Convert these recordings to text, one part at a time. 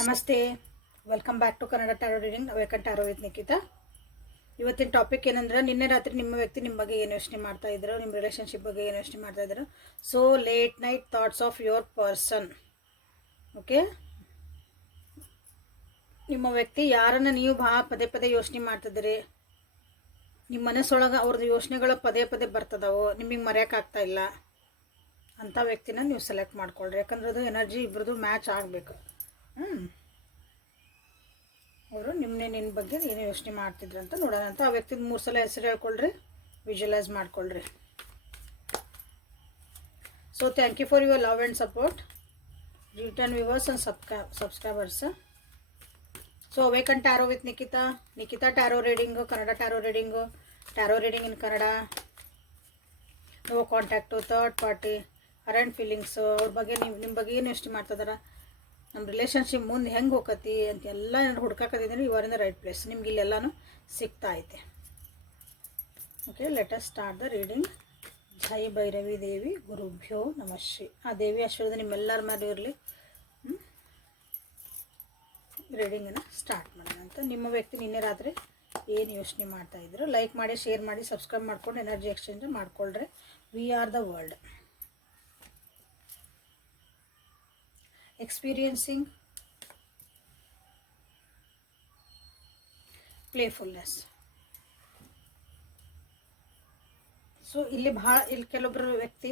ನಮಸ್ತೆ. Welcome back to Kannada tarot reading awaken tarot with Nikhita ಇವತ್ತಿನ topic ಏನಂದ್ರೆ, ನಿನ್ನೆ ರಾತ್ರಿ ನಿಮ್ಮ ವ್ಯಕ್ತಿ ನಿಮ್ಮ ಬಗ್ಗೆ ಏನು ಯೋಚನೆ ಮಾಡ್ತಾ ಇದ್ರು, ನಿಮ್ಮ ರಿಲೇಷನ್ಶಿಪ್ ಬಗ್ಗೆ ಏನು ಯೋಚನೆ ಮಾಡ್ತಾ ಇದ್ರು. So late night thoughts of your person okay ನಿಮ್ಮ ವ್ಯಕ್ತಿ ಯಾರನ್ನು ನೀವು ಭಾಳ ಪದೇ ಪದೇ ಯೋಚನೆ ಮಾಡ್ತಿದ್ದೀರಿ. ನಿಮ್ಮ ಮನಸ್ಸೊಳಗೆ ಅವ್ರದ್ದು ಯೋಚನೆಗಳು ಪದೇ ಪದೇ ಬರ್ತದವು ನಿಮಗೆ ಮರೆಯೋಕ್ಕಾಗ್ತಾ ಇಲ್ಲ. ಅಂಥ ವ್ಯಕ್ತಿನ ನೀವು ಸೆಲೆಕ್ಟ್ ಮಾಡ್ಕೊಳ್ರಿ. ಯಾಕಂದ್ರೆ ಅದು ಎನರ್ಜಿ ಇಬ್ಬರದು ಮ್ಯಾಚ್ ಆಗಬೇಕು. ಅವರು ನಿಮ್ಮನೆ ನಿನ್ನ ಬಗ್ಗೆ ಏನು ಯೋಚನೆ ಮಾಡ್ತಿದ್ರು ಅಂತ ನೋಡೋಣ ಅಂತ. ಆ ವ್ಯಕ್ತಿದ ಮೂರು ಸಲ ಹೆಸರು ಹೇಳ್ಕೊಳ್ರಿ, ವಿಜುವಲೈಸ್ ಮಾಡ್ಕೊಳ್ರಿ. So thank you for your love and support return viewers and subscribe subscribers so awaken tarot with Nikhita Nikhita tarot reading Kannada tarot reading tarot reading in Kannada no contact third party current feelings ಅವ್ರ ಬಗ್ಗೆ ನೀವು ನಿಮ್ಮ ಬಗ್ಗೆ ಏನು ಯೋಚನೆ ಮಾಡ್ತಿದಾರ ನಮ್ಮ relationship ಮುಂದೆ ಹೆಂಗೆ ಹೋಗತಿ ಅಂತ ಎಲ್ಲ ಏನಾರು ಹುಡ್ಕಾಕತ್ತಿದ್ರೆ you are in the right place ನಿಮ್ಗೆ ಇಲ್ಲೆಲ್ಲನೂ ಸಿಗ್ತಾ ಐತೆ. Okay let's start the reading ಜೈ ಭೈರವಿ ದೇವಿ, ಗುರುಭ್ಯೋ ನಮಶ್ರೀ ಆ ದೇವಿ ಆಶೀರ್ವಾದ ನಿಮ್ಮೆಲ್ಲರ ಮೇಲೆ ಇರಲಿ. ರೀಡಿಂಗನ್ನು ಸ್ಟಾರ್ಟ್ ಮಾಡೋಣ ಅಂತ. ನಿಮ್ಮ ವ್ಯಕ್ತಿ ನಿನ್ನೆ ರಾತ್ರಿ ಏನು ಯೋಚನೆ ಮಾಡ್ತಾಯಿದ್ರು ಲೈಕ್ ಮಾಡಿ ಶೇರ್ ಮಾಡಿ ಸಬ್ಸ್ಕ್ರೈಬ್ ಮಾಡ್ಕೊಂಡು energy exchange ಮಾಡ್ಕೊಳ್ರೆ. We are the world experiencing playfulness so ಇಲ್ಲಿ ಭಾಳ ಇಲ್ಲಿ ಕೆಲವೊಬ್ಬರು ವ್ಯಕ್ತಿ,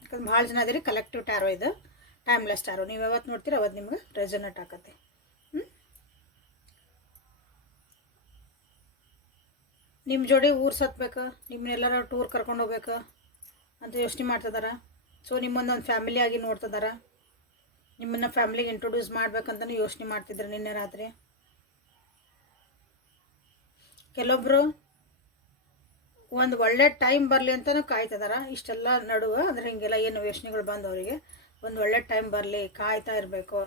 ಯಾಕಂದ್ರೆ ಭಾಳ ಜನ ಅದಿರಿ ಕಲೆಕ್ಟಿವ್ ಟ್ಯಾರೋ ಇದು ಟೈಮ್ಲೆಸ್ ಟ್ಯಾರೋ ನೀವು ಯಾವತ್ತು ನೋಡ್ತೀರಿ ಅವತ್ತು ನಿಮ್ಗೆ ರೆಸನೇಟ್ ಆಕತ್ತೆ. ನಿಮ್ಮ ಜೋಡಿ ಊರು ಸತ್ಬೇಕು ನಿಮ್ಮನ್ನೆಲ್ಲರ ಟೂರ್ ಕರ್ಕೊಂಡು ಹೋಗ್ಬೇಕು ಅಂತ ಯೋಚನೆ ಮಾಡ್ತಿದಾರ. ಸೊ ನಿಮ್ಮೊಂದೊಂದು ಒಂದು ಫ್ಯಾಮಿಲಿ ಆಗಿ ನೋಡ್ತಿದಾರ. ನಿಮ್ಮನ್ನು ಫ್ಯಾಮಿಲಿಗೆ ಇಂಟ್ರೊಡ್ಯೂಸ್ ಮಾಡ್ಬೇಕಂತಲೂ ಯೋಚನೆ ಮಾಡ್ತಿದ್ರು ನಿನ್ನೆ ರಾತ್ರಿ. ಕೆಲವೊಬ್ಬರು ಒಂದು ಒಳ್ಳೆ ಟೈಮ್ ಬರಲಿ ಅಂತಲೂ ಕಾಯ್ತಿದಾರ. ಇಷ್ಟೆಲ್ಲ ನಡುವೆ ಅಂದ್ರೆ ಹಿಂಗೆಲ್ಲ ಏನು ಯೋಚನೆಗಳು ಬಂದವರಿಗೆ ಒಂದು ಒಳ್ಳೆ ಟೈಮ್ ಬರಲಿ, ಕಾಯ್ತಾ ಇರಬೇಕು.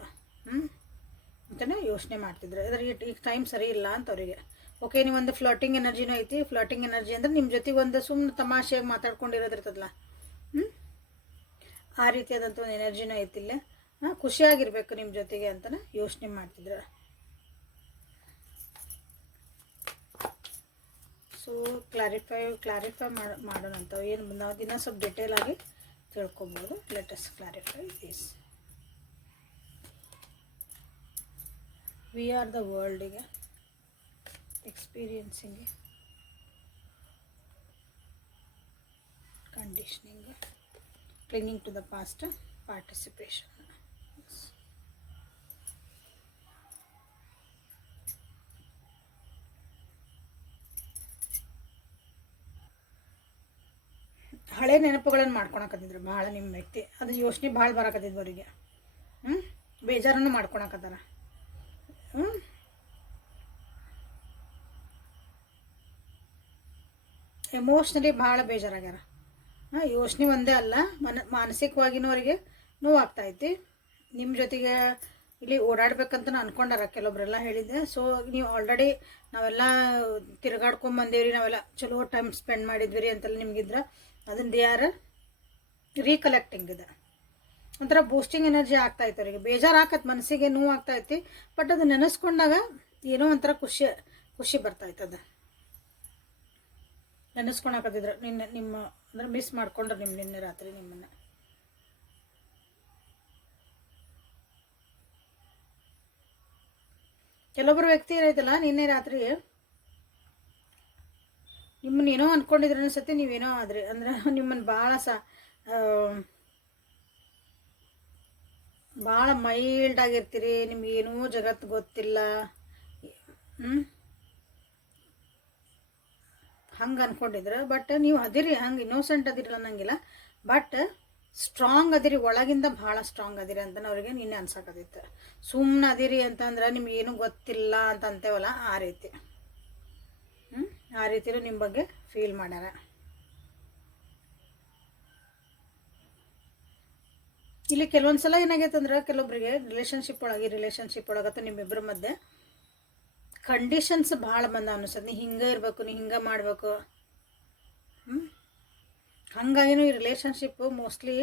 ಹ್ಞೂ ಯೋಚನೆ ಮಾಡ್ತಿದ್ರು. ಅದ್ರ ಈಗ ಟೈಮ್ ಸರಿ ಇಲ್ಲ ಅಂತ ಅವರಿಗೆ. ಓಕೆ ನೀವು ಒಂದು ಫ್ಲೋಟಿಂಗ್ ಎನರ್ಜಿನೂ ಐತಿ. ಫ್ಲೋಟಿಂಗ್ ಎನರ್ಜಿ ಅಂದ್ರೆ ನಿಮ್ಮ ಜೊತೆಗೆ ಒಂದು ಸುಮ್ಮನೆ ತಮಾಷೆಯಾಗಿ ಮಾತಾಡ್ಕೊಂಡಿರೋದಿರ್ತದಲ್ಲ ಹ್ಞೂ ಆ ರೀತಿಯಾದಂಥ ಒಂದು ಎನರ್ಜಿನೂ ಐತಿಲ್ಲ ಹಾಂ ಖುಷಿಯಾಗಿರ್ಬೇಕು ನಿಮ್ಮ ಜೊತೆಗೆ ಅಂತಲೇ ಯೋಚನೆ ಮಾಡ್ತಿದ್ರು. ಸೊ ಕ್ಲಾರಿಫೈ ಕ್ಲಾರಿಫೈ ಮಾಡೋಣ ಅಂತ. ಏನು, ನಾವು ದಿನ ಸ್ವಲ್ಪ ಡಿಟೇಲ್ ಆಗಿ ತಿಳ್ಕೊಬೋದು. Let's clarify this we are the ವರ್ಲ್ಡಿಗೆ experiencing conditioning clinging to the past participation ಹಳೆ ನೆನಪುಗಳನ್ನು ಮಾಡ್ಕೊಳಕತ್ತಿದ್ರು ಭಾಳ ನಿಮ್ಮ ವ್ಯಕ್ತಿ. ಅದು ಯೋಚನೆ ಭಾಳ ಬರಕತ್ತಿದ್ವು ಅವರಿಗೆ. ಹ್ಞೂ ಬೇಜಾರನ್ನು ಮಾಡ್ಕೊಳಕತ್ತಾರ. ಹ್ಞೂ ಎಮೋಷ್ನಲಿ ಭಾಳ ಬೇಜಾರಾಗ್ಯಾರ. ಹಾಂ, ಯೋಚನೆ ಒಂದೇ ಅಲ್ಲ, ಮನ ಮಾನಸಿಕವಾಗಿನೂ ಅವರಿಗೆ ನೋವಾಗ್ತೈತಿ ನಿಮ್ಮ ಜೊತೆಗೆ ಇಲ್ಲಿ ಓಡಾಡ್ಬೇಕಂತ ಅನ್ಕೊಂಡಾರ, ಕೆಲವೊಬ್ರೆಲ್ಲ ಹೇಳಿದ್ದೆ. ಸೊ ನೀವು ಆಲ್ರೆಡಿ ನಾವೆಲ್ಲ ತಿರುಗಾಡ್ಕೊಂಬಂದೇವ್ರಿ ನಾವೆಲ್ಲ ಚಲೋ ಟೈಮ್ ಸ್ಪೆಂಡ್ ಮಾಡಿದ್ವಿ ರೀ ಅಂತೆಲ್ಲ ನಿಮ್ಗಿದ್ರ. ಅದನ್ನ ಆರ್ ರೀಕಲೆಕ್ಟಿಂಗ್ ಇದೆ. ಒಂಥರ ಬೂಸ್ಟಿಂಗ್ ಎನರ್ಜಿ ಆಗ್ತಾಯಿತ್ತು ಅವ್ರಿಗೆ. ಬೇಜಾರು ಹಾಕತ್ ಮನಸ್ಸಿಗೆ ನೋವು ಆಗ್ತಾಯಿತ್ತು ಬಟ್ ಅದು ನೆನೆಸ್ಕೊಂಡಾಗ ಏನೋ ಒಂಥರ ಖುಷಿ ಖುಷಿ ಬರ್ತಾಯ್ತು ಅದು. ನೆನೆಸ್ಕೊಳಕತ್ತಿದ್ರು ನಿನ್ನೆ ನಿಮ್ಮ, ಅಂದ್ರೆ ಮಿಸ್ ಮಾಡ್ಕೊಂಡ್ರು ನಿಮ್ಮ ನಿನ್ನೆ ರಾತ್ರಿ ನಿಮ್ಮನ್ನು. ಕೆಲವೊಬ್ಬರು ವ್ಯಕ್ತಿ ಇರೈತಲ್ಲ ನಿನ್ನೆ ರಾತ್ರಿ ನಿಮ್ಮನ್ನ ಏನೋ ಅಂದ್ಕೊಂಡಿದ್ರು ಅನ್ಸತ್ತೆ ನೀವೇನೋ ಆದ್ರಿ ಅಂದ್ರೆ ನಿಮ್ಮನ್ನು ಭಾಳ ಸ ಭಾಳ ಮೈಲ್ಡ್ ಆಗಿರ್ತೀರಿ ನಿಮ್ಗೇನೂ ಜಗತ್ತು ಗೊತ್ತಿಲ್ಲ. ಹ್ಞೂ ಹಂಗೆ ಅಂದ್ಕೊಂಡಿದ್ರು ಬಟ್ ನೀವು ಅದಿರಿ, ಹಂಗೆ ಇನ್ನೋಸೆಂಟ್ ಅದಿರಲ್ಲ ಅನ್ನಂಗಿಲ್ಲ. ಬಟ್ ಸ್ಟ್ರಾಂಗ್ ಅದಿರಿ, ಒಳಗಿಂದ ಭಾಳ ಸ್ಟ್ರಾಂಗ್ ಅದಿರಿ ಅಂತ ಅವ್ರಿಗೆ ನಿನ್ನೆ ಅನ್ಸಕತ್ತಿತ್ತು. ಸುಮ್ಮನೆ ಅದಿರಿ ಅಂತಂದ್ರೆ ನಿಮ್ಗೆ ಏನೂ ಗೊತ್ತಿಲ್ಲ ಅಂತ ಅಂತೇವಲ್ಲ ಆ ರೀತಿ. ಹ್ಞೂ ಆ ರೀತಿಲೂ ನಿಮ್ಮ ಬಗ್ಗೆ ಫೀಲ್ ಮಾಡ್ಯಾರ. ಇಲ್ಲಿ ಕೆಲವೊಂದು ಸಲ ಏನಾಗೈತೆ ಅಂದ್ರೆ ಕೆಲವೊಬ್ಬರಿಗೆ ರಿಲೇಷನ್ಶಿಪ್ ಒಳಗೆ ರಿಲೇಷನ್ಶಿಪ್ ನಿಮ್ಮಿಬ್ಬರ ಮಧ್ಯೆ ಕಂಡೀಷನ್ಸ್ ಭಾಳ ಬಂದ ಅನಿಸ್ತದೆ ನೀ ಹಿಂಗೆ ಇರಬೇಕು, ನೀ ಹಿಂಗೆ ಮಾಡಬೇಕು. ಹ್ಞೂ ಹಾಗಾಗಿನೂ ಈ ರಿಲೇಷನ್ಶಿಪ್ಪು ಮೋಸ್ಟ್ಲಿ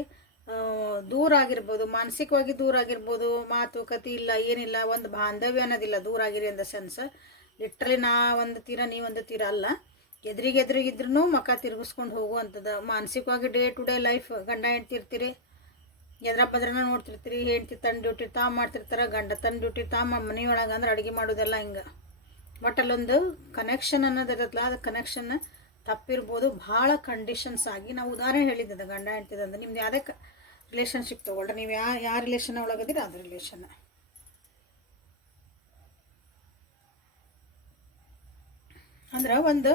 ದೂರ ಆಗಿರ್ಬೋದು, ಮಾನಸಿಕವಾಗಿ ದೂರ ಆಗಿರ್ಬೋದು ಮಾತುಕತೆ ಇಲ್ಲ, ಏನಿಲ್ಲ, ಒಂದು ಬಾಂಧವ್ಯ ಅನ್ನೋದಿಲ್ಲ, ದೂರ ಆಗಿರಿ ಅಂದ ಸೆನ್ಸ್ ಲಿಟ್ರಲಿ ನಾ ಒಂದು ತೀರ ಒಂದು ತೀರ ಅಲ್ಲ. ಎದುರಿಗೆ ಎದುರಿಗಿದ್ರೂ ಮಕ ತಿರುಗಿಸ್ಕೊಂಡು ಹೋಗುವಂಥದ್ದು. ಮಾನಸಿಕವಾಗಿ ಡೇ ಟು ಡೇ ಲೈಫ್ ಗಂಡ ಹೆಂಡ್ತಿರ್ತೀರಿ ಎದ್ರ ಪದ್ರನ ನೋಡ್ತಿರ್ತೀರಿ, ಹೆಂಡ್ತಿ ತನ್ನ ಡ್ಯೂಟಿ ತಾ ಮಾಡ್ತಿರ್ತಾರೆ, ಗಂಡ ತನ್ನ ಡ್ಯೂಟಿ ತಾ ಮನೆಯೊಳಗೆ ಅಂದ್ರೆ ಅಡುಗೆ ಮಾಡೋದೆಲ್ಲ ಹಿಂಗೆ. ಬಟ್ ಅಲ್ಲೊಂದು ಕನೆಕ್ಷನ್ ಅನ್ನೋದಿರತ್ತಲ್ಲ ಅದು ಕನೆಕ್ಷನ್ ತಪ್ಪಿರ್ಬೋದು, ಭಾಳ ಕಂಡೀಷನ್ಸ್ ಆಗಿ ನಾವು ಉದಾಹರಣೆ ಹೇಳಿದ್ದೆ ಗಂಡ ಹೆಂಡ್ತಿದಂದ್ರೆ ನಿಮ್ದು ಯಾವುದೇ ಕ ರಿಲೇಷನ್ಶಿಪ್ ತೊಗೊಳ್ರಿ. ನೀವು ಯಾ ಯಾವ ರಿಲೇಷನ್ ಒಳಗದಿರ ಅದು ರಿಲೇಷನ್ ಅಂದ್ರೆ ಒಂದು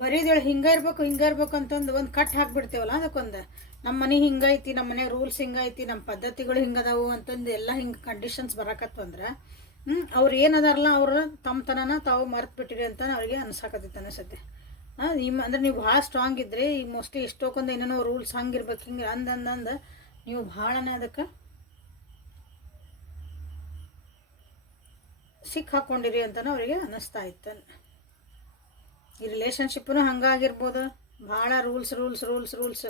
ಬರೀದೊಳಗೆ ಹಿಂಗೆ ಇರ್ಬೇಕು ಹಿಂಗೆ ಇರ್ಬೇಕು ಅಂತಂದು ಒಂದು ಕಟ್ ಹಾಕ್ಬಿಡ್ತೇವಲ್ಲ, ಅದಕ್ಕೊಂದು. ನಮ್ಮ ಮನೆ ಹಿಂಗೈತಿ ನಮ್ಮ ಮನೆ ರೂಲ್ಸ್ ಹಿಂಗೈತಿ ನಮ್ಮ ಪದ್ಧತಿಗಳು ಹಿಂಗದಾವು ಅಂತಂದು ಎಲ್ಲ ಹಿಂಗೆ ಕಂಡೀಷನ್ಸ್ ಬರಕತ್ತಂದ್ರೆ ಹ್ಞೂ ಅವ್ರು ಏನದಾರಲ್ಲ ಅವ್ರು ತಮ್ಮತನನ ತಾವು ಮರ್ತು ಬಿಟ್ಟಿರಿ ಅಂತ ಅವ್ರಿಗೆ ಅನ್ಸಾಕತ್ತೈತೆ ಅನಿಸುತ್ತೆ. ನಿಮ್ಮ ಅಂದ್ರೆ ನೀವು ಭಾಳ ಸ್ಟ್ರಾಂಗ್ ಇದ್ರಿ. ಈಗ ಮೋಸ್ಟ್ಲಿ ಇಷ್ಟೊಕ್ಕೊಂದು ಏನೇನೋ ರೂಲ್ಸ್ ಹಂಗಿರ್ಬೇಕು, ಹಿಂಗೆ ಅಂದಂದಂದು ನೀವು ಭಾಳನೇ ಅದಕ್ಕೆ ಸಿಕ್ ಹಾಕ್ಕೊಂಡಿರಿ ಅಂತಲೂ ಅವರಿಗೆ ಅನ್ನಿಸ್ತಾ ಇತ್ತು. ಈ ರಿಲೇಷನ್ಶಿಪ್ಪನು ಹಂಗಾಗಿರ್ಬೋದು. ಭಾಳ ರೂಲ್ಸ್ ರೂಲ್ಸ್ ರೂಲ್ಸ್ ರೂಲ್ಸ್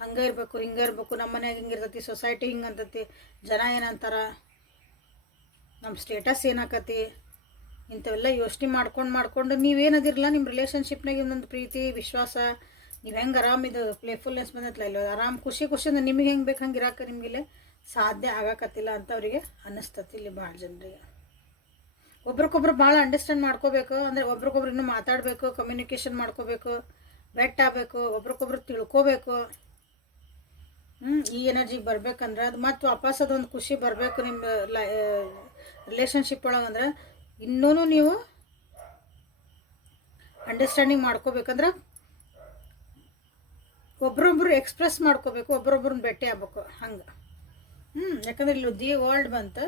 ಹಂಗೆ ಇರಬೇಕು, ಹಿಂಗೆ ಇರಬೇಕು. ನಮ್ಮ ಮನ್ಯಾಗ ಹಿಂಗೆ ಇರ್ತೈತಿ ಸೊಸೈಟಿ ಹಿಂಗೆ ಅಂತತಿ. ಜನ ಏನಂತಾರ? ನಮ್ಮ ಸ್ಟೇಟಸ್ ಏನಾಕತಿ? ಇಂಥವೆಲ್ಲ ಯೋಚನೆ ಮಾಡ್ಕೊಂಡು ಮಾಡ್ಕೊಂಡು ನೀವೇನದಿರಲ್ಲ ನಿಮ್ಮ ರಿಲೇಷನ್ಶಿಪ್ನಾಗ ಇನ್ನೊಂದು ಪ್ರೀತಿ, ವಿಶ್ವಾಸ, ನೀವು ಹೆಂಗೆ ಆರಾಮಿದು ಪ್ಲೇಫುಲ್ನೆಸ್ ಬಂದತ್ತಲ್ಲ ಇಲ್ಲ, ಆರಾಮ್ ಖುಷಿ ಖುಷಿಯಿಂದ ನಿಮಗೆ ಹೆಂಗೆ ಬೇಕು ಹಂಗೆ ಇರಾಕ ನಿಮಗಿಲ್ಲ ಸಾಧ್ಯ ಆಗಾಕತ್ತಿಲ್ಲ ಅಂತ ಅವರಿಗೆ ಅನ್ನಿಸ್ತತಿ ಇಲ್ಲಿ ಭಾಳ ಜನರಿಗೆ. ಒಬ್ರಿಗೊಬ್ರು ಭಾಳ ಅಂಡರ್ಸ್ಟ್ಯಾಂಡ್ ಮಾಡ್ಕೋಬೇಕು, ಅಂದರೆ ಒಬ್ರಿಗೊಬ್ರು ಇನ್ನೂ ಮಾತಾಡಬೇಕು ಕಮ್ಯುನಿಕೇಷನ್ ಮಾಡ್ಕೋಬೇಕು ಬೆಟ್ ಆಗಬೇಕು ಒಬ್ರಿಗೊಬ್ರು ತಿಳ್ಕೋಬೇಕು. ಹ್ಞೂ ಈ ಎನರ್ಜಿಗೆ ಬರ್ಬೇಕಂದ್ರೆ ಅದು ಮತ್ತು ವಾಪಸ್ ಅದೊಂದು ಖುಷಿ ಬರಬೇಕು ನಿಮ್ಮ ಲೈ ರಿಲೇಷನ್ಶಿಪ್ ಒಳಗೆ ಅಂದ್ರೆ ಇನ್ನೂ ನೀವು ಅಂಡರ್ಸ್ಟ್ಯಾಂಡಿಂಗ್ ಮಾಡ್ಕೋಬೇಕಂದ್ರೆ ಒಬ್ರೊಬ್ರು ಎಕ್ಸ್ಪ್ರೆಸ್ ಮಾಡ್ಕೋಬೇಕು, ಒಬ್ರೊಬ್ರನ್ನ ಭೇಟಿ ಆಗ್ಬೇಕು, ಹಂಗೆ. ಹ್ಞೂ ಯಾಕಂದ್ರೆ ಇಲ್ಲಿ ದಿ ವರ್ಲ್ಡ್ ಬಂತು,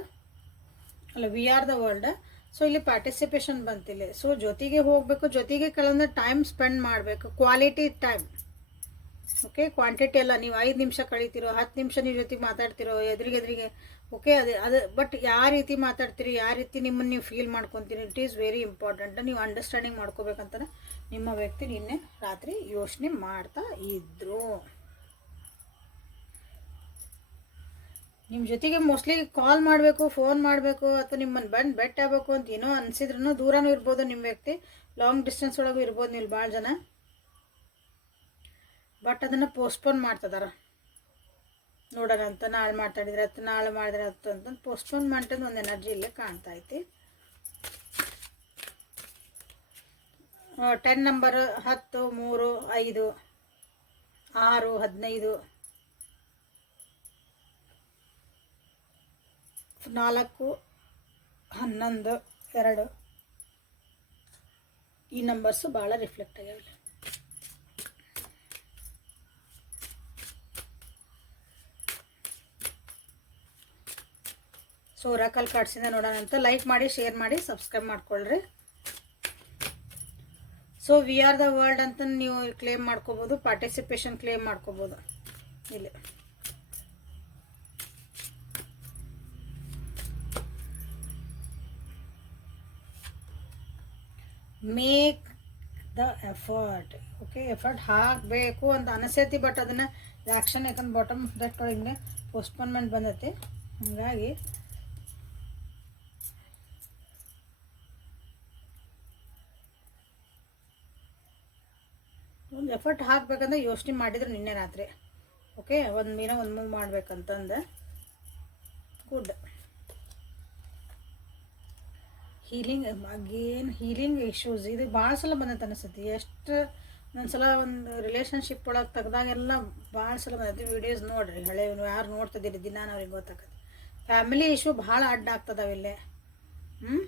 ಅಲ್ಲ we are the world so ಇಲ್ಲಿ ಪಾರ್ಟಿಸಿಪೇಷನ್ ಬಂತಿಲ್ಲಿ ಸೊ ಜೊತೆಗೆ ಹೋಗಬೇಕು, ಜೊತೆಗೆ ಕೆಲವೊಂದು ಟೈಮ್ ಸ್ಪೆಂಡ್ ಮಾಡಬೇಕು ಕ್ವಾಲಿಟಿ ಟೈಮ್ ಓಕೆ ಕ್ವಾಂಟಿಟಿ ಅಲ್ಲ, ನೀವು ಐದು ನಿಮಿಷ ಕಳಿತೀರೋ, ಹತ್ತು ನಿಮಿಷ ನೀವು ಜೊತೆಗೆ ಮಾತಾಡ್ತಿರೋ, ಎದುರಿಗೆ ಎದುರಿಗೆ ಓಕೆ ಅದೇ, ಅದು ಬಟ್ ಯಾವ ರೀತಿ ಮಾತಾಡ್ತೀರಿ ಯಾವ ರೀತಿ ನಿಮ್ಮನ್ನು ನೀವು ಫೀಲ್ ಮಾಡ್ಕೊತೀರಿ ಇಟ್ ಈಸ್ ವೆರಿ ಇಂಪಾರ್ಟೆಂಟ್ ನೀವು ಅಂಡರ್ಸ್ಟ್ಯಾಂಡಿಂಗ್ ಮಾಡ್ಕೋಬೇಕಂತಲೇ ನಿಮ್ಮ ವ್ಯಕ್ತಿ ನಿನ್ನೆ ರಾತ್ರಿ ಯೋಚನೆ ಮಾಡ್ತಾ ಇದ್ರು. ನಿಮ್ಮ ಜೊತೆಗೆ ಮೋಸ್ಟ್ಲಿ ಕಾಲ್ ಮಾಡಬೇಕು ಫೋನ್ ಮಾಡಬೇಕು, ಅಥವಾ ನಿಮ್ಮನ್ನು ಬಂದು ಬೆಟ್ ಆಗಬೇಕು ಅಂತ ಏನೋ ಅನಿಸಿದ್ರೂ ದೂರನೂ ಇರ್ಬೋದು ನಿಮ್ಮ ವ್ಯಕ್ತಿ ಲಾಂಗ್ ಡಿಸ್ಟೆನ್ಸ್ ಒಳಗೂ ಇರ್ಬೋದು ನೀವು ಭಾಳ ಜನ. ಬಟ್ ಅದನ್ನು ಪೋಸ್ಟ್ಪೋನ್ ಮಾಡ್ತದಾರ ನೋಡೋಣ ಅಂತ ನಾಳೆ ಮಾತಾಡಿದ್ರೆ ಹತ್ತು, ನಾಳೆ ಮಾಡಿದ್ರೆ ಹತ್ತು ಅಂತಂದು ಪೋಸ್ಟ್ಪೋನ್ ಮಾಡ್ತಂದು ಒಂದು ಎನರ್ಜಿ ಇಲ್ಲೇ ಕಾಣ್ತಾ ಐತಿ. ಟೆನ್ ನಂಬರ್ ಹತ್ತು, ಮೂರು, ಐದು, ಆರು, ಹದಿನೈದು, ನಾಲ್ಕು, ಹನ್ನೊಂದು, ಎರಡು. ಈ ನಂಬರ್ಸು ಭಾಳ ರಿಫ್ಲೆಕ್ಟ್ ಆಗ್ಯಾವ ಸೊ, ರಕಲ್ ಕಾರ್ಡ್ಸಿಂದ ನೋಡೋಣ ಅಂತ. ಲೈಕ್ ಮಾಡಿ ಶೇರ್ ಮಾಡಿ ಸಬ್ಸ್ಕ್ರೈಬ್ ಮಾಡ್ಕೊಳ್ರಿ. So we are the world ಅಂತ ನೀವು ಕ್ಲೇಮ್ ಮಾಡ್ಕೋಬೋದು ಪಾರ್ಟಿಸಿಪೇಷನ್ ಕ್ಲೇಮ್ ಮಾಡ್ಕೋಬೋದು. ಇಲ್ಲಿ. Make the effort okay effort ಹಾಕಬೇಕು ಅಂತ ಅನಿಸೈತಿ ಬಟ್ ಅದನ್ನು ಆ್ಯಕ್ಷನ್ ಯಾಕಂದ್ರೆ ಬಾಟಮ್ ದಟ್ ಹಿಂಗೆ ಪೋಸ್ಟ್ಪೋನ್ಮೆಂಟ್ ಬಂದೈತಿ. ಹಾಗಾಗಿ ಒಂದು ಎಫರ್ಟ್ ಹಾಕ್ಬೇಕಂದ್ರೆ ಯೋಚನೆ ಮಾಡಿದ್ರು ನಿನ್ನೆ ರಾತ್ರಿ. ಓಕೆ ಒಂದು ಮೀನ ಒಂದು move ಮಾಡ್ಬೇಕಂತಂದು. Good healing again healing issues ಇದು ಭಾಳ ಸಲ ಬಂದೈತೆ ಅನಿಸ್ತೈತಿ. ಎಷ್ಟು ಒಂದು ಸಲ ಒಂದು ರಿಲೇಷನ್ಶಿಪ್ ಒಳಗೆ ತೆಗ್ದಾಗೆಲ್ಲ ಭಾಳ ಸಲ ಬಂದೈತಿ. ವೀಡಿಯೋಸ್ ನೋಡ್ರಿ. ಹಳೆ ಯಾರು ನೋಡ್ತಿದ್ದೀರಿ? ದಿನ ಅವ್ರಿಗೆ ಗೊತ್ತಾಗತ್ತೆ. ಫ್ಯಾಮಿಲಿ ಇಶ್ಯೂ ಭಾಳ ಅಡ್ಡ ಆಗ್ತದಾವಿಲ್ಲೇ ಹ್ಞೂ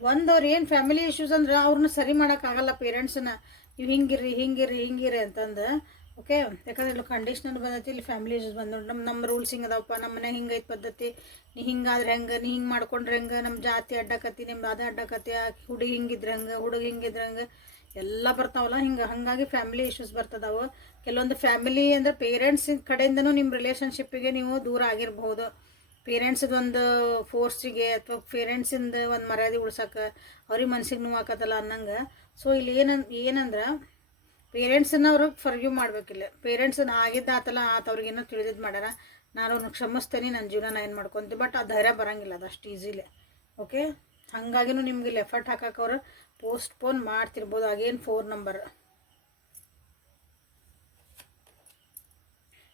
ಒಂದು ಅವ್ರು ಏನು ಫ್ಯಾಮಿಲಿ ಇಶ್ಯೂಸ್ ಅಂದ್ರೆ ಅವ್ರನ್ನ ಸರಿ ಮಾಡೋಕ್ಕಾಗಲ್ಲ ಪೇರೆಂಟ್ಸನ್ನ ನೀವು ಹಿಂಗಿರ್ರಿ ಹಿಂಗಿರ್ರಿ ಹಿಂಗಿರಿ ಅಂತಂದು. ಓಕೆ ಯಾಕಂದ್ರೆ ಇಲ್ಲಿ ಕಂಡೀಷ್ನರ್ ಬಂದೈತಿ, ಇಲ್ಲಿ ಫ್ಯಾಮಿಲಿ ಇಶ್ಯೂಸ್ ಬಂದು ನಮ್ಮ ನಮ್ಮ ರೂಲ್ಸ್ ಹಿಂಗೆ ಅದಾವಪ್ಪ ನಮ್ಮ ಮನ್ಯಾಗ ಹಿಂಗೈತೆ ಪದ್ಧತಿ. ನೀ ಹಿಂಗಾದ್ರೆ ಹೆಂಗೆ, ನೀ ಹಿಂಗೆ ಮಾಡ್ಕೊಂಡ್ರೆ ಹೆಂಗೆ? ನಮ್ಮ ಜಾತಿ ಅಡ್ಡಕತ್ತಿ ನಿಮ್ದು ಅದು ಅಡ್ಡಕತ್ತಿ ಹುಡುಗಿ ಹಿಂಗಿದ್ರೆ ಹಂಗೆ, ಹುಡುಗ ಹಿಂಗಿದ್ರೆ ಹಂಗೆ? ಎಲ್ಲ ಬರ್ತಾವಲ್ಲ, ಹಿಂಗೆ, ಹಾಗಾಗಿ ಫ್ಯಾಮಿಲಿ ಇಶ್ಯೂಸ್ ಬರ್ತದಾವೆ. ಕೆಲವೊಂದು ಫ್ಯಾಮಿಲಿ ಅಂದರೆ ಪೇರೆಂಟ್ಸ್ ಕಡೆಯಿಂದನೂ ನಿಮ್ಮ ರಿಲೇಷನ್ಶಿಪ್ಪಿಗೆ ನೀವು ದೂರ ಆಗಿರ್ಬೋದು ಪೇರೆಂಟ್ಸ್ದೊಂದು ಫೋರ್ಸಿಗೆ ಅಥವಾ ಪೇರೆಂಟ್ಸಿಂದ ಒಂದು ಮರ್ಯಾದೆ ಉಳ್ಸಕ್ಕೆ ಅವ್ರಿಗೆ ಮನ್ಸಿಗೆ ನೋವಾಕತ್ತಲ್ಲ ಅನ್ನಂಗೆ. ಸೊ ಇಲ್ಲಿ ಏನನ್ ಏನಂದ್ರೆ ಪೇರೆಂಟ್ಸನ್ನ ಅವ್ರಿಗೆ ಫರ್ಗ್ಯೂ ಮಾಡಬೇಕಿಲ್ಲ ಪೇರೆಂಟ್ಸನ್ನ ಆಗಿದ್ದ ಆತಲ್ಲ, ಆತ ಅವ್ರಿಗೆ ಏನೋ ತಿಳಿದಿದ್ದು ಮಾಡ್ಯಾರ. ನಾನು ಅವ್ರನ್ನ ಕ್ಷಮಿಸ್ತೇನೆ ನನ್ನ ಜೀವನ ನಾನು ಏನು ಮಾಡ್ಕೊತೀನಿ ಬಟ್ ಆ ಧೈರ್ಯ ಬರಂಗಿಲ್ಲ, ಅದು ಅಷ್ಟು ಈಸಿಲಿ ಓಕೆ ಹಾಗಾಗಿನೂ ನಿಮ್ಗೆ ಇಲ್ಲಿ ಎಫರ್ಟ್ ಹಾಕಕ್ಕೆ ಅವ್ರು postpone ಮಾಡ್ತಿರ್ಬೋದು. Again phone number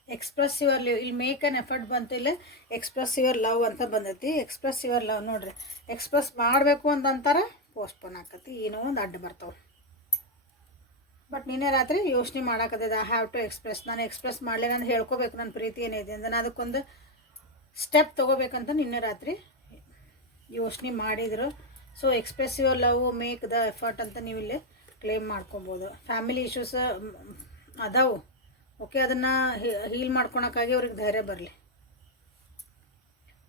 express your ಇಲ್ಲಿ ಮೇಕ್ ಅನ್ ಎಫರ್ಟ್ ಬಂತು ಇಲ್ಲಿ ಎಕ್ಸ್ಪ್ರೆಸ್ ಲವ್ ಅಂತ ಬಂದೈತಿ ಎಕ್ಸ್ಪ್ರೆಸ್ ಲವ್ ನೋಡ್ರಿ ಎಕ್ಸ್ಪ್ರೆಸ್ ಮಾಡಬೇಕು ಅಂತಂತಾರೆ ಪೋಸ್ಟ್ ಪೋಸ್ಟ್ಪೋನ್ ಆಕತಿ ಏನೋ ಒಂದು ಅಡ್ಡ ಬರ್ತಾವೆ ಬಟ್ ನಿನ್ನೆ ರಾತ್ರಿ ಯೋಚನೆ ಮಾಡಾಕತ್ತಿದ್ದೆ ಐ ಹ್ಯಾವ್ ಟು ಎಕ್ಸ್ಪ್ರೆಸ್ ನಾನು ಎಕ್ಸ್ಪ್ರೆಸ್ ಮಾಡಲಿ ನಾನು ಹೇಳ್ಕೊಬೇಕು ನನ್ನ ಪ್ರೀತಿ ಏನಿದೆ ಅಂದ್ರೆ ನಾನು ಅದಕ್ಕೊಂದು ಸ್ಟೆಪ್ ತೊಗೋಬೇಕಂತ ನಿನ್ನೆ ರಾತ್ರಿ ಯೋಚನೆ ಮಾಡಿದರು so express love make the effort ಅಂತ ನೀವು ಇಲ್ಲಿ ಕ್ಲೇಮ್ ಮಾಡ್ಕೊಬೋದು ಫ್ಯಾಮಿಲಿ ಇಶ್ಯೂಸ್ ಅದಾವು ಓಕೆ, ಅದನ್ನು ಹೀಲ್ ಮಾಡ್ಕೊಳಕ್ಕಾಗಿ ಅವ್ರಿಗೆ ಧೈರ್ಯ ಬರಲಿ.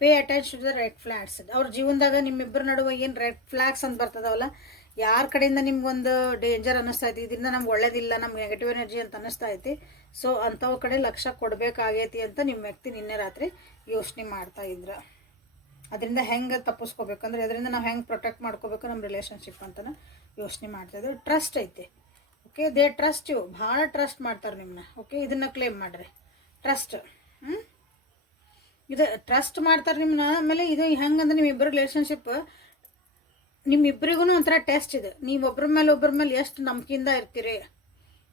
Pay attach to the red flags ಅವ್ರ ಜೀವನದಾಗ ನಿಮ್ಮಿಬ್ಬರ ನಡುವೆ ಏನು ರೆಡ್ ಫ್ಲ್ಯಾಗ್ಸ್ ಅಂತ ಬರ್ತದವಲ್ಲ, ಯಾರ ಕಡೆಯಿಂದ ನಿಮ್ಗೊಂದು ಡೇಂಜರ್ ಅನ್ನಿಸ್ತಾ ಐತಿ, ಇದರಿಂದ ನಮ್ಗೆ ಒಳ್ಳೇದಿಲ್ಲ, ನಮ್ಗೆ ನೆಗೆಟಿವ್ ಎನರ್ಜಿ ಅಂತ ಅನ್ನಿಸ್ತಾ ಐತಿ ಸೊ ಅಂಥವ್ ಕಡೆ ಲಕ್ಷ ಕೊಡಬೇಕಾಗೈತಿ ಅಂತ ನಿಮ್ಮ ವ್ಯಕ್ತಿ ನಿನ್ನೆ ರಾತ್ರಿ ಯೋಚನೆ ಮಾಡ್ತಾ ಇದ್ರು. ಅದರಿಂದ ಹೆಂಗೆ ತಪ್ಪಿಸ್ಕೋಬೇಕಂದ್ರೆ ಅದರಿಂದ ನಾವು ಹೆಂಗೆ ಪ್ರೊಟೆಕ್ಟ್ ಮಾಡ್ಕೋಬೇಕು ನಮ್ಮ ರಿಲೇಷನ್ಶಿಪ್ ಅಂತಲೇ ಯೋಚನೆ ಮಾಡ್ತಾಯಿದ್ರು ಟ್ರಸ್ಟ್ ಐತೆ. Okay, they trust you. ಭಾಳ ಟ್ರಸ್ಟ್ ಮಾಡ್ತಾರೆ ನಿಮ್ಮನ್ನ ಓಕೆ, ಇದನ್ನು ಕ್ಲೇಮ್ ಮಾಡಿರಿ. ಟ್ರಸ್ಟ್ ಇದು ಟ್ರಸ್ಟ್ ಮಾಡ್ತಾರೆ ನಿಮ್ಮನ್ನ ಆಮೇಲೆ ಇದು ಹೆಂಗಂದ್ರೆ ನಿಮ್ಮಿಬ್ಬರ ರಿಲೇಷನ್ಶಿಪ್ ನಿಮ್ಮಿಬ್ಬರಿಗೂ ಒಂಥರ ಟೆಸ್ಟ್ ಇದು. ನೀವು ಒಬ್ಬರ ಮೇಲೆ ಒಬ್ಬರ ಮೇಲೆ ಎಷ್ಟು ನಂಬಿಕೆಯಿಂದ ಇರ್ತೀರಿ?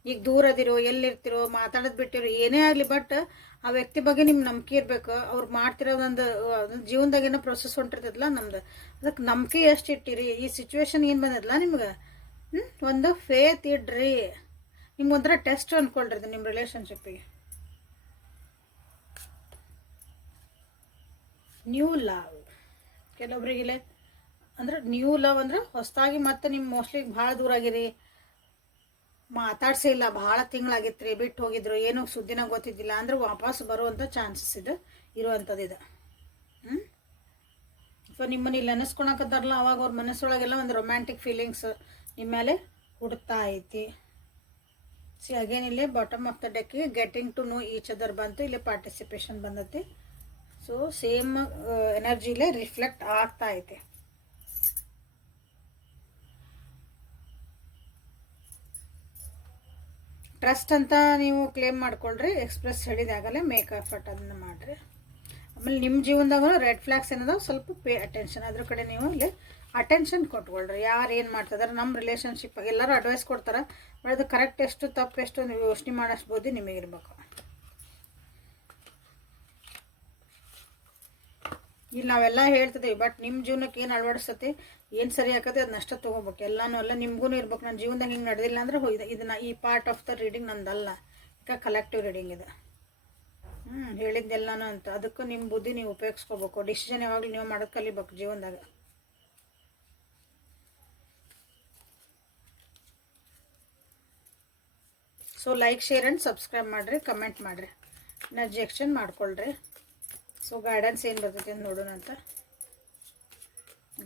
ಈಗ ದೂರ ಅದಿರೋ, ಎಲ್ಲಿರ್ತಿರೋ, ಮಾತಾಡೋದು ಬಿಟ್ಟಿರೋ, ಏನೇ ಆಗಲಿ ಬಟ್ ಆ ವ್ಯಕ್ತಿ ಬಗ್ಗೆ ನಿಮ್ಗೆ ನಂಬಿಕೆ ಇರಬೇಕು. ಅವ್ರು ಮಾಡ್ತಿರೋ ಒಂದು ಜೀವನದಾಗ ಏನೋ ಪ್ರೊಸೆಸ್ ಹೊಂಟಿರ್ತದಲ್ಲ ನಮ್ದು. ಅದಕ್ಕೆ ನಂಬಿಕೆ ಎಷ್ಟು ಇಟ್ಟಿರಿ? ಈ ಸಿಚುವೇಶನ್ ಏನು ಬಂದದಲ್ಲ ನಿಮ್ಗೆ? ಒಂದು ಫೇತ್ ಇಡ್ರಿ. ನಿಮ್ಗೊಂಥರ ಟೆಸ್ಟ್ ಅಂದ್ಕೊಳ್ರಿ ಅದು ನಿಮ್ಮ ರಿಲೇಷನ್ಶಿಪ್ಪಿಗೆ ನ್ಯೂ ಲವ್ ಕೆಲವೊಬ್ರಿಗಿಲ್ಲ ಅಂದ್ರೆ ನ್ಯೂ ಲವ್ ಅಂದ್ರೆ ಹೊಸದಾಗಿ ಮತ್ತೆ ನಿಮ್ಮ ಮೋಸ್ಟ್ಲಿ ಭಾಳ ದೂರ ಆಗಿರಿ. ಮಾತಾಡ್ಸೇ ಇಲ್ಲ, ಭಾಳ ತಿಂಗಳಾಗಿತ್ತು ರೀ ಬಿಟ್ಟು ಹೋಗಿದ್ರು, ಏನೋ ಸುದ್ದಿನ ಗೊತ್ತಿದ್ದಿಲ್ಲ, ಅಂದ್ರೆ ವಾಪಸ್ ಬರುವಂಥ ಚಾನ್ಸಸ್ ಇದು, ಇರುವಂಥದ್ದು ಇದು. ಹ್ಞೂ ಸೊ ನಿಮ್ಮನ್ನ ಇಲ್ಲಿ ನೆನೆಸ್ಕೊಳಕತ್ತಾರಲ್ಲ ಅವಾಗ ಅವ್ರ ಮನಸ್ಸೊಳಗೆಲ್ಲ ಒಂದು ರೊಮ್ಯಾಂಟಿಕ್ ಫೀಲಿಂಗ್ಸ್ ನಿಮ್ಮ ಮೇಲೆ ಹುಡುಕ್ತಾ ಐತಿ. ಸಿ ಅಗೇನ್ ಇಲ್ಲಿ bottom of the ಡೆಕ್ಕಿಗೆ getting to know each other ಬಂತು. ಇಲ್ಲಿ ಪಾರ್ಟಿಸಿಪೇಷನ್ ಬಂದೈತಿ. ಸೊ ಸೇಮ್ ಎನರ್ಜಿಲೇ ರಿಫ್ಲೆಕ್ಟ್ ಆಗ್ತಾ ಐತಿ. ಟ್ರಸ್ಟ್ ಅಂತ ನೀವು ಕ್ಲೇಮ್ ಮಾಡ್ಕೊಳ್ರಿ ಎಕ್ಸ್ಪ್ರೆಸ್ ಹೇಳಿದಾಗಲೇ ಮೇಕ್ ಎಫರ್ಟ್ ಅದನ್ನು ಮಾಡಿರಿ. ಆಮೇಲೆ ನಿಮ್ಮ ಜೀವನದಾಗ ರೆಡ್ ಫ್ಲಾಗ್ಸ್ ಏನದ ಸ್ವಲ್ಪ ಪೇ ಅಟೆನ್ಷನ್ ಅದ್ರ ಕಡೆ ನೀವು ಇಲ್ಲಿ ಅಟೆನ್ಷನ್ ಕೊಟ್ಕೊಳ್ರಿ. ಯಾರು ಏನು ಮಾಡ್ತಿದಾರೆ ನಮ್ಮ ರಿಲೇಷನ್ಶಿಪ್ ಎಲ್ಲರೂ ಅಡ್ವೈಸ್ ಕೊಡ್ತಾರೆ. ಬಟ್ ಅದು ಕರೆಕ್ಟ್ ಎಷ್ಟು, ತಪ್ಪು ಎಷ್ಟು ನೀವು ಯೋಚನೆ ಮಾಡೋಷ್ಟು ಬುದ್ಧಿ ನಿಮಗಿರ್ಬೇಕು ಇಲ್ಲಿ ನಾವೆಲ್ಲ ಹೇಳ್ತಿದ್ದೀವಿ ಬಟ್ ನಿಮ್ಮ ಜೀವನಕ್ಕೆ ಏನು ಅಳವಡಿಸತಿ ಏನು ಸರಿ ಆಗತ್ತೆ ಅದನ್ನ ಅಷ್ಟೇ ತೊಗೋಬೇಕು. ಎಲ್ಲನೂ ಅಲ್ಲ ನಿಮಗೂ ಇರ್ಬೇಕು. ನನ್ನ ಜೀವನದಾಗ ಹಿಂಗೆ ನಡೆದಿಲ್ಲ ಅಂದ್ರೆ ಇದನ್ನ ಈ ಪಾರ್ಟ್ ಆಫ್ ದ ರೀಡಿಂಗ್ ನಂದಲ್ಲ. ಈಗ ಕಲೆಕ್ಟಿವ್ ರೀಡಿಂಗ್ ಇದೆ. ಹ್ಞೂ ಹೇಳಿದ್ದೆಲ್ಲನೂ ಅಂತ. ಅದಕ್ಕೂ ನಿಮ್ಮ ಬುದ್ಧಿ ನೀವು ಉಪಯೋಗಿಸ್ಕೋಬೇಕು. ಡಿಸಿಷನ್ ಯಾವಾಗಲೂ ನೀವು ಮಾಡೋದು ಕಲಿಬೇಕು ಜೀವನದಾಗ. So like share and subscribe ಮಾಡಿರಿ ಕಮೆಂಟ್ ಮಾಡಿರಿ. ನಜೆಕ್ಷನ್ ಮಾಡ್ಕೊಳ್ರಿ. ಸೊ ಗೈಡೆನ್ಸ್ ಏನು ಬರ್ತೈತೆ ಅಂತ ನೋಡೋಣ ಅಂತ.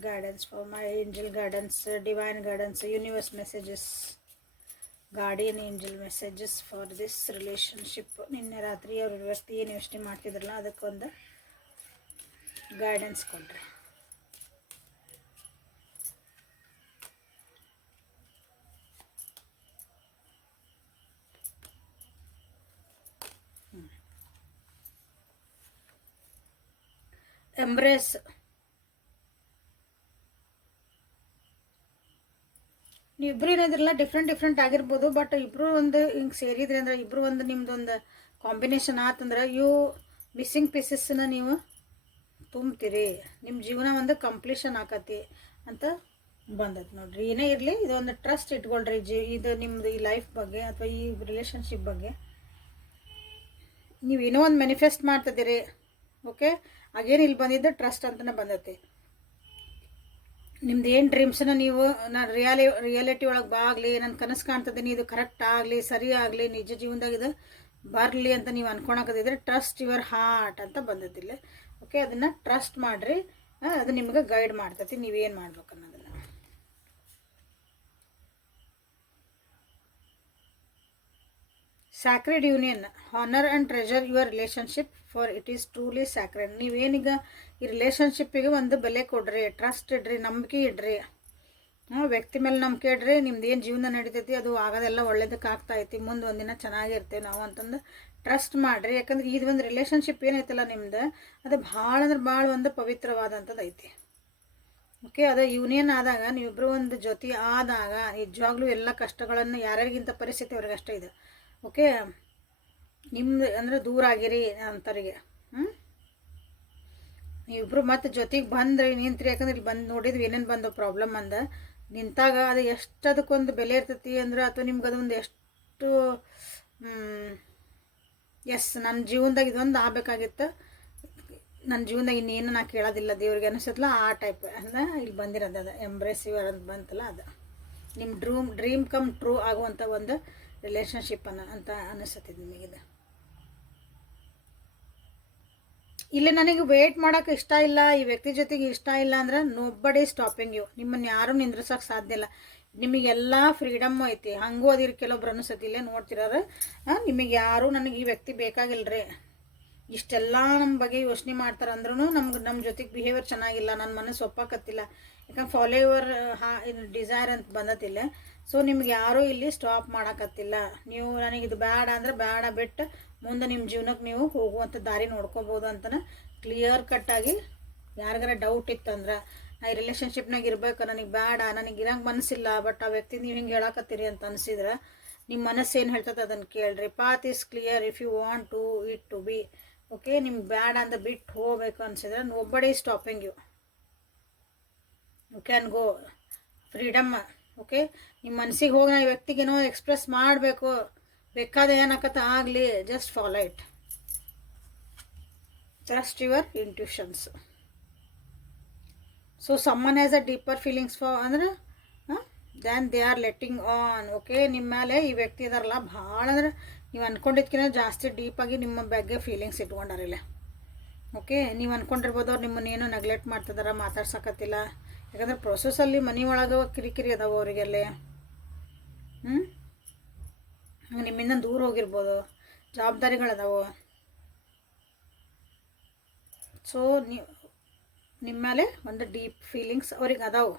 Guidance for my angel guardians divine guardians universe messages guardian angel messages for this relationship ನಿನ್ನೆ ರಾತ್ರಿ ಅವ್ರ ವ್ಯವಸ್ಥೆ ಏನು ಯೋಚನೆ ಮಾಡ್ತಿದ್ರಲ್ಲ, ಅದಕ್ಕೊಂದು ಗೈಡೆನ್ಸ್ ಕೊಡ್ರಿ. ಎಂಬ್ರೇಸ್ ನೀವಿಬ್ರು ಏನಿದ್ರಲ್ಲ ಡಿಫ್ರೆಂಟ್ ಡಿಫ್ರೆಂಟ್ ಆಗಿರ್ಬೋದು ಬಟ್ ಇಬ್ಬರು ಒಂದು ಹಿಂಗೆ ಸೇರಿದ್ರಿ ಅಂದ್ರೆ ಇಬ್ಬರು ಒಂದು ನಿಮ್ದು ಒಂದು ಕಾಂಬಿನೇಷನ್ ಆತಂದ್ರೆ ಇವು ಮಿಸ್ಸಿಂಗ್ ಪೀಸಸ್ನ ನೀವು ತುಂಬ್ತೀರಿ. ನಿಮ್ಮ ಜೀವನ ಒಂದು ಕಂಪ್ಲೀಷನ್ ಆಕತಿ ಅಂತ ಬಂದೈತೆ ನೋಡ್ರಿ. ಏನೇ ಇರಲಿ, ಇದೊಂದು ಟ್ರಸ್ಟ್ ಇಟ್ಕೊಳ್ರಿ ಜಿ, ಇದು ನಿಮ್ಮದು ಈ ಲೈಫ್ ಬಗ್ಗೆ ಅಥವಾ ಈ ರಿಲೇಷನ್ಶಿಪ್ ಬಗ್ಗೆ. ನೀವು ಏನೋ ಒಂದು ಮ್ಯಾನಿಫೆಸ್ಟ್ ಮಾಡ್ತಿದ್ದೀರಿ ಓಕೆ ಆಗೇನು ಇಲ್ಲಿ ಬಂದಿದ್ದು ಟ್ರಸ್ಟ್ ಅಂತಲೇ ಬಂದೈತಿ. ನಿಮ್ದು ಏನು ಡ್ರೀಮ್ಸನ್ನ ನೀವು ನಾನು ರಿಯಾಲಿ ರಿಯಾಲಿಟಿ ಒಳಗೆ ಬಾಗಲಿ ನನ್ನ ಕನಸು ಕಾಣ್ತದೀನಿ ಇದು ಕರೆಕ್ಟ್ ಆಗಲಿ, ಸರಿ ಆಗಲಿ, ನಿಜ ಜೀವನದಾಗ ಇದು ಬರಲಿ ಅಂತ ನೀವು ಅನ್ಕೊಳಕದಿದ್ರೆ ಟ್ರಸ್ಟ್ ಯುವರ್ ಹಾರ್ಟ್ ಅಂತ ಬಂದೈತಿಲ್ಲ ಓಕೆ ಅದನ್ನು ಟ್ರಸ್ಟ್ ಮಾಡಿರಿ ಅದು ನಿಮ್ಗೆ ಗೈಡ್ ಮಾಡ್ತೈತಿ, ನೀವೇನು ಮಾಡ್ಬೇಕು ಅನ್ನೋದನ್ನು sacred union honour and treasure your relationship for it is truly sacred ನೀವೇನೀಗ ಈ ರಿಲೇಷನ್ಶಿಪ್ಪಿಗೆ ಒಂದು ಬೆಲೆ ಕೊಡ್ರಿ ಟ್ರಸ್ಟ್ ಇಡ್ರಿ, ನಂಬಿಕೆ ಇಡ್ರಿ ವ್ಯಕ್ತಿ ಮೇಲೆ ನಂಬಿಕೆ ಇಡ್ರಿ, ನಿಮ್ದು ಏನು ಜೀವನ ನಡೀತೈತಿ, ಅದು ಆಗೋದೆಲ್ಲ ಒಳ್ಳೇದಕ್ಕೆ ಐತಿ, ಮುಂದೆ ಒಂದಿನ ಚೆನ್ನಾಗಿರ್ತೇವೆ ನಾವು ಅಂತಂದು ಟ್ರಸ್ಟ್ ಮಾಡಿರಿ. ಯಾಕಂದ್ರೆ ಇದು ಒಂದು ರಿಲೇಷನ್ಶಿಪ್ ಏನೈತಲ್ಲ ನಿಮ್ದು, ಅದು ಭಾಳ ಅಂದ್ರೆ ಭಾಳ ಒಂದು ಪವಿತ್ರವಾದಂಥದ್ದು ಐತಿ. ಓಕೆ ಅದು ಯೂನಿಯನ್ ಆದಾಗ ನೀವಿಬ್ಬರು ಒಂದು ಜೊತೆ ಆದಾಗ, ನಿಜವಾಗ್ಲೂ ಎಲ್ಲ ಕಷ್ಟಗಳನ್ನು ಯಾರ್ಯಾರಿಗಿಂತ ಪರಿಸ್ಥಿತಿ ಅವ್ರಿಗೆ ಅಷ್ಟೇ ಇದೆ. ಓಕೆ? ನಿಮ್ದು ಅಂದರೆ ದೂರ ಆಗಿರಿ ಅಂಥವ್ರಿಗೆ ಹ್ಞೂ ನೀವಿಬ್ರು ಮತ್ತೆ ಜೊತೆಗೆ ಬಂದ್ರಿ, ನಿಂತ್ರಿ. ಯಾಕಂದ್ರೆ ಇಲ್ಲಿ ಬಂದು ನೋಡಿದ್ವಿ, ಏನೇನು ಬಂದು ಪ್ರಾಬ್ಲಮ್ ಅಂದ. ನಿಂತಾಗ ಅದು ಎಷ್ಟು ಅದಕ್ಕೊಂದು ಬೆಲೆ ಇರ್ತೈತಿ ಅಂದ್ರೆ ಅಥವಾ ನಿಮ್ಗೆ ಅದೊಂದು ಎಷ್ಟು ಎಸ್ ನನ್ನ ಜೀವನದಾಗ ಇದೊಂದು ಆಗಬೇಕಾಗಿತ್ತು. ನನ್ನ ಜೀವನದಾಗ ಇನ್ನೇನು ನಾ ಕೇಳೋದಿಲ್ಲ, ದೇವ್ರಿಗೆ ಅನಿಸುತ್ತಲ್ಲ ಆ ಟೈಪ್ ಅಂದ್ರೆ ಇಲ್ಲಿ ಬಂದಿರೋದು ಅದು ಎಂಬ್ರೇಸಿವ್ ಅಂತ ಬಂತಲ್ಲ ಅದು. ನಿಮ್ಮ ಡ್ರೂಮ್ ಡ್ರೀಮ್ ಕಮ್ ಟ್ರೂ ಆಗುವಂಥ ಒಂದು ರಿಲೇಷನ್ಶಿಪ್ ಅನ್ನ ಅಂತ ಅನಿಸ್ತೈತಿ ನಿಮಗಿದು ಇಲ್ಲಿ ನನಗೆ ವೇಟ್ ಮಾಡೋಕೆ ಇಷ್ಟ ಇಲ್ಲ, ಈ ವ್ಯಕ್ತಿ ಜೊತೆಗೆ ಇಷ್ಟ ಇಲ್ಲ ಅಂದ್ರೆ ನೋಬಡಿ ಸ್ಟಾಪಿಂಗ್ ಯು ನಿಮ್ಮನ್ನು ಯಾರು ನಿಂದ್ರಿಸೋಕೆ ಸಾಧ್ಯ ಇಲ್ಲ. ನಿಮಗೆಲ್ಲ ಫ್ರೀಡಮ್ ಐತಿ. ಹಂಗೂ ಅದಿರಿ ಕೆಲವೊಬ್ರು ಅನಿಸತಿ ಇಲ್ಲೇ ನೋಡ್ತಿರೋರು ನಿಮಗೆ ಯಾರು ನನಗೆ ಈ ವ್ಯಕ್ತಿ ಬೇಕಾಗಿಲ್ಲರಿ ಇಷ್ಟೆಲ್ಲ ನಮ್ಮ ಬಗ್ಗೆ ಯೋಚನೆ ಮಾಡ್ತಾರೆ ಅಂದ್ರೂ ನಮ್ಗೆ ನಮ್ಮ ಜೊತೆಗೆ ಬಿಹೇವಿಯರ್ ಚೆನ್ನಾಗಿಲ್ಲ ನನ್ನ ಮನಸ್ಸು ಒಪ್ಪಾಕತ್ತಿಲ್ಲ. ಯಾಕಂದ್ರೆ ಫಾಲೋವರ್ ಹಾ ಡಿಸೈರ್ ಅಂತ ಬಂದತಿಲ್ಲ ಸೊ ನಿಮ್ಗೆ ಯಾರೂ ಇಲ್ಲಿ ಸ್ಟಾಪ್ ಮಾಡಕತ್ತಿಲ್ಲ. ನೀವು ನನಗೆ ಇದು ಬೇಡ ಅಂದ್ರೆ ಬೇಡ ಬಿಟ್ಟು ಮುಂದೆ ನಿಮ್ಮ ಜೀವನಕ್ಕೆ ನೀವು ಹೋಗುವಂಥ ದಾರಿ ನೋಡ್ಕೋಬೋದು ಅಂತನ ಕ್ಲಿಯರ್ ಕಟ್ಟಾಗಿ ಯಾರಿಗಾರ ಡೌಟ್ ಇತ್ತಂದ್ರೆ ನಾ ಈ ರಿಲೇಷನ್ಶಿಪ್ನಾಗ ಇರ್ಬೇಕು, ನನಗೆ ಬೇಡ ನನಗೆ ಇರಂಗೆ ಮನಸ್ಸಿಲ್ಲ ಬಟ್ ಆ ವ್ಯಕ್ತಿ ನೀವು ಹಿಂಗೆ ಹೇಳಕತ್ತೀರಿ ಅಂತ ಅನಿಸಿದ್ರೆ ನಿಮ್ಮ ಮನಸ್ಸು ಏನು ಹೇಳ್ತದೆ ಅದನ್ನು ಕೇಳ್ರಿ. Path is clear if you want to it to be okay ನಿಮ್ಗೆ ಬೇಡ ಅಂತ ಬಿಟ್ಟು ಹೋಗ್ಬೇಕು ಅನ್ಸಿದ್ರೆ ಒಬ್ಬಡೇ stopping you you can go freedom okay ನಿಮ್ಮ ಮನಸ್ಸಿಗೆ ಹೋಗಿ ನಾ ಈ ವ್ಯಕ್ತಿಗೇನೋ ಎಕ್ಸ್ಪ್ರೆಸ್ ಮಾಡಬೇಕು. ಬೇಕಾದ ಏನಾಕತ್ತ ಆಗಲಿ just follow it trust your intuitions so someone has a deeper feelings for ಅಂದ್ರೆ than they are letting on okay ನಿಮ್ಮ ಮೇಲೆ ಈ ವ್ಯಕ್ತಿ ಇದಾರಲ್ಲ, ಭಾಳ ಅಂದ್ರೆ ನೀವು ಅಂದ್ಕೊಂಡಿದ್ಕಿಂತ ಜಾಸ್ತಿ ಡೀಪಾಗಿ ನಿಮ್ಮ ಬಗ್ಗೆ ಫೀಲಿಂಗ್ಸ್ ಇಟ್ಕೊಂಡಾರಿಲ್ಲ ಓಕೆ ನೀವು ಅಂದ್ಕೊಂಡಿರ್ಬೋದು ಅವ್ರು ನಿಮ್ಮನ್ನ ಏನೋ ನೆಗ್ಲೆಕ್ಟ್ ಮಾಡ್ತಿದಾರ, ಮಾತಾಡ್ಸಕತ್ತಿಲ್ಲ. ಯಾಕಂದ್ರೆ ಪ್ರೊಸೆಸಲ್ಲಿ ಮನೆ ಒಳಗೆ ಕಿರಿಕಿರಿ ಅದಾವ ಅವರಿಗೆಲ್ಲಿ. ಹ್ಞೂ ನಿಮ್ಮಿಂದ ದೂರ ಹೋಗಿರ್ಬೋದು. ಜವಾಬ್ದಾರಿಗಳದಾವು. ಸೊ ನೀವು ನಿಮ್ಮ ಮೇಲೆ ಒಂದು ಡೀಪ್ ಫೀಲಿಂಗ್ಸ್ ಅವ್ರಿಗೆ ಅದಾವು.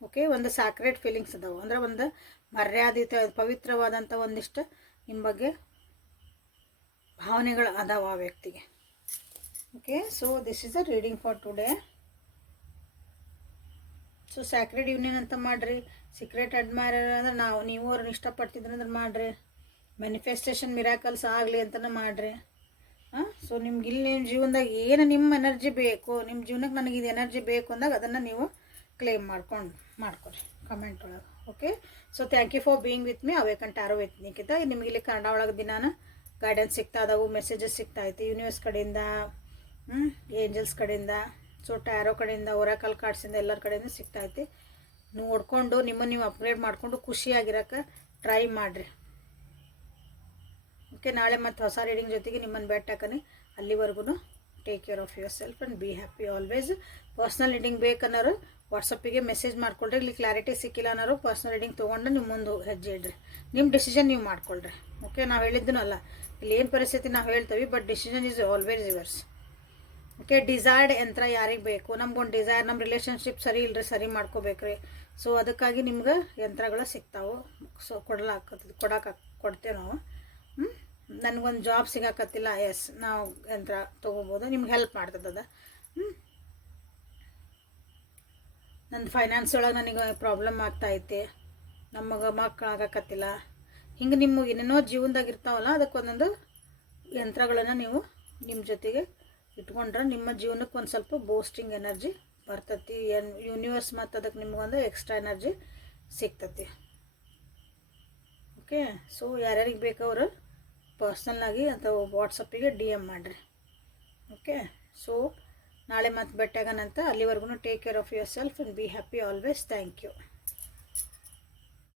ಓಕೆ ಒಂದು ಸ್ಯಾಕ್ರೆಟ್ ಫೀಲಿಂಗ್ಸ್ ಅದಾವೆ. ಅಂದ್ರೆ ಒಂದು ಮರ್ಯಾದಿತ ಪವಿತ್ರವಾದಂಥ ಒಂದಿಷ್ಟು ನಿಮ್ಮ ಬಗ್ಗೆ ಭಾವನೆಗಳು ಅದಾವ ಆ ವ್ಯಕ್ತಿಗೆ. Okay so this is a reading for today so sacred union ಅಂತ ಮಾಡಿರಿ. ಸೀಕ್ರೆಟ್ ಅಡ್ಮೈರರ್ ಅಂದ್ರೆ ನಾವು, ನೀವು ಅವ್ರನ್ನ ಇಷ್ಟಪಡ್ತಿದ್ರೆ ಅಂದ್ರೆ ಮಾಡಿರಿ. ಮ್ಯಾನಿಫೆಸ್ಟೇಷನ್ ಮಿರಾಕಲ್ಸ್ ಆಗಲಿ ಅಂತಲೇ ಮಾಡಿರಿ. ಹಾಂ? ಸೊ ನಿಮ್ಗೆ ಇಲ್ಲಿ ನಿಮ್ಮ ಜೀವನದಾಗ ಏನು ನಿಮ್ಮ ಎನರ್ಜಿ ಬೇಕು ನಿಮ್ಮ ಜೀವನಕ್ಕೆ ನನಗೆ ಇದು ಎನರ್ಜಿ ಬೇಕು ಅಂದಾಗ ಅದನ್ನು ನೀವು ಕ್ಲೇಮ್ ಮಾಡ್ಕೊಂಡು, ಮಾಡ್ಕೊರಿ ಕಮೆಂಟ್ ಒಳಗೆ okay so thank you for being with me awaken tarot with Nikhita ನಿಮಗೆ ಇಲ್ಲಿ ಕನ್ನಡ ಒಳಗೆ ದಿನಾನ ಗೈಡೆನ್ಸ್ ಸಿಗ್ತಾ ಇದಾವೆ ಮೆಸೇಜಸ್ ಸಿಗ್ತಾ ಐತಿ ಯೂನಿವರ್ಸ್ ಕಡೆಯಿಂದ ಏಂಜಲ್ಸ್ ಕಡೆಯಿಂದ. ಸೊ ಟ್ಯಾರೋ ಕಡೆಯಿಂದ ಒರಾಕಲ್ ಕಾರ್ಡ್ಸಿಂದ ಎಲ್ಲರ ಕಡೆಯಿಂದ ಐತಿ ನೋಡಿಕೊಂಡು ನಿಮ್ಮನ್ನು ನೀವು ಅಪ್ಗ್ರೇಡ್ ಮಾಡಿಕೊಂಡು ಖುಷಿಯಾಗಿರೋಕ್ಕೆ ಟ್ರೈ ಮಾಡಿರಿ. ಓಕೆ ನಾಳೆ ಮತ್ತು ಹೊಸ ರೀಡಿಂಗ್ ಜೊತೆಗೆ ನಿಮ್ಮನ್ನು ಬೆಟ್ಟಾಕನಿ ಅಲ್ಲಿವರೆಗೂ take care of yourself and be happy always personal reading ಬೇಕನ್ನೋರು ವಾಟ್ಸಪ್ಪಿಗೆ ಮೆಸೇಜ್ ಮಾಡ್ಕೊಳ್ರಿ. ಇಲ್ಲಿ ಕ್ಲಾರಿಟಿ ಸಿಕ್ಕಿಲ್ಲ ಅನ್ನೋರು ಪರ್ಸ್ನಲ್ ರೀಡಿಂಗ್ ತೊಗೊಂಡು ನಿಮ್ಮ ಮುಂದೆ ಹೆಜ್ಜೆ ಇಡ್ರಿ. ನಿಮ್ಮ ಡಿಸಿಷನ್ ನೀವು ಮಾಡ್ಕೊಳ್ರಿ. ಓಕೆ ನಾವು ಹೇಳಿದ್ದನಲ್ಲ ಇಲ್ಲಿ ಏನು ಪರಿಸ್ಥಿತಿ ನಾವು ಹೇಳ್ತೀವಿ but decision is always yours okay desired ಯಂತ್ರ ಯಾರಿಗೆ ಬೇಕು? ನಮ್ಗೊಂದು ಡಿಸೈರ್ ನಮ್ಮ ರಿಲೇಷನ್ಶಿಪ್ ಸರಿ ಇಲ್ಲರಿ ಸರಿ ಮಾಡ್ಕೋಬೇಕ್ರಿ. ಸೊ ಅದಕ್ಕಾಗಿ ನಿಮ್ಗೆ ಯಂತ್ರಗಳು ಸಿಗ್ತಾವೆ. ಸೊ ಕೊಡ್ಲಾಕತ್ತದ ಕೊಡಕ್ಕ ಕೊಡ್ತೇವೆ ನಾವು. ಹ್ಞೂ ನನಗೊಂದು ಜಾಬ್ ಸಿಗಾಕತ್ತಿಲ್ಲ ಎಸ್ ನಾವು ಯಂತ್ರ ತೊಗೋಬೋದು. ನಿಮ್ಗೆ ಹೆಲ್ಪ್ ಮಾಡ್ತದ ಹ್ಞೂ ನನ್ನ ಫೈನಾನ್ಸ್ ಒಳಗೆ ನನಗೆ ಪ್ರಾಬ್ಲಮ್ ಆಗ್ತಾೈತಿ. ನಮಗೆ ಮಕ್ಕಳು ಆಗಕತ್ತಿಲ್ಲ. ಹಿಂಗೆ ನಿಮ್ಗೆ ಏನೇನೋ ಜೀವನದಾಗ ಇರ್ತಾವಲ್ಲ ಅದಕ್ಕೆ ಒಂದೊಂದು ಯಂತ್ರಗಳನ್ನು ನೀವು ನಿಮ್ಮ ಜೊತೆಗೆ ಇಟ್ಕೊಂಡ್ರೆ ನಿಮ್ಮ ಜೀವನಕ್ಕೆ ಒಂದು ಸ್ವಲ್ಪ ಬೂಸ್ಟಿಂಗ್ ಎನರ್ಜಿ ಬರ್ತತಿ. ಎನ್ ಯೂನಿವರ್ಸ್ ಮತ್ತು ಅದಕ್ಕೆ ನಿಮ್ಗೊಂದು ಎಕ್ಸ್ಟ್ರಾ ಎನರ್ಜಿ ಸಿಗ್ತತಿ. ಓಕೆ ಸೊ ಯಾರ್ಯಾರಿಗೆ ಬೇಕವರು ಪರ್ಸ್ನಲ್ಲಾಗಿ ಅಥವಾ ವಾಟ್ಸಪ್ಪಿಗೆ ಡಿ ಎಂ ಮಾಡಿರಿ. ಓಕೆ ಸೊ ನಾಳೆ ಮತ್ತೆ ಬೆಟ್ಟಗನಂತ ಅಲ್ಲಿವರೆಗೂ take care of yourself and be happy always thank you